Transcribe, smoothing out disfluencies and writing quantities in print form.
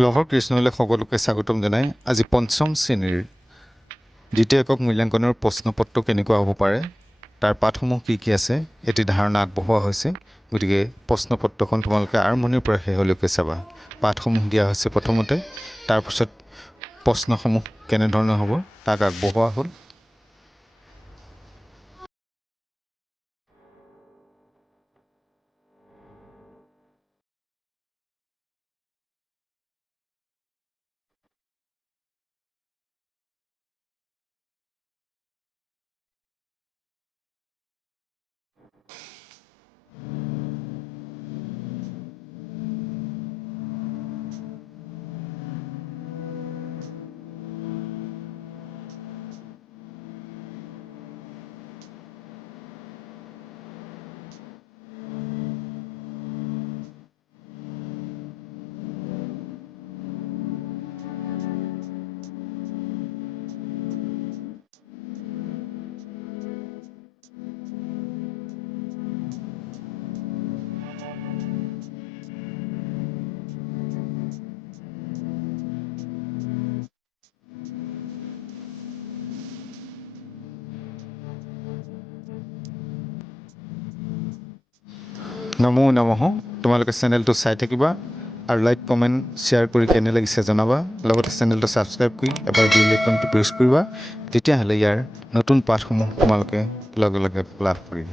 লহৰ কৃষ্ণলৈ সকলোকে স্বাগতম জনাই আজি পঞ্চম শ্ৰেণীৰ দ্বিতীয় একক মূল্যাংকনৰ প্ৰশ্নপত্ৰ কেনেকুৱা হ'ব পাৰে তাৰ পাঠসমূহ কি আছে এটি ধাৰণা আগবঢ়োৱা হৈছে। গতিকে প্ৰশ্নপত্ৰখন তোমালোকে আৰম্ভণিৰ পৰা শেষলৈকে চাবা। পাঠসমূহ দিয়া হৈছে প্ৰথমতে, তাৰপিছত প্ৰশ্নসমূহ কেনেধৰণৰ হ'ব তাক আগবঢ়োৱা হ'ল। নমো নমঃ। তোমালোকে চেনেলটো চাই থাকিবা আৰু লাইক কমেণ্ট শ্বেয়াৰ কৰি কেনে লাগিছে জনাবা। লগতে চেনেলটো ছাবস্ক্ৰাইব কৰি এবাৰ বেল আইকনটো প্ৰেছ কৰিবা, তেতিয়াহ'লে ইয়াৰ নতুন পাঠসমূহ তোমালোকে লগে লগে লাভ কৰিবা।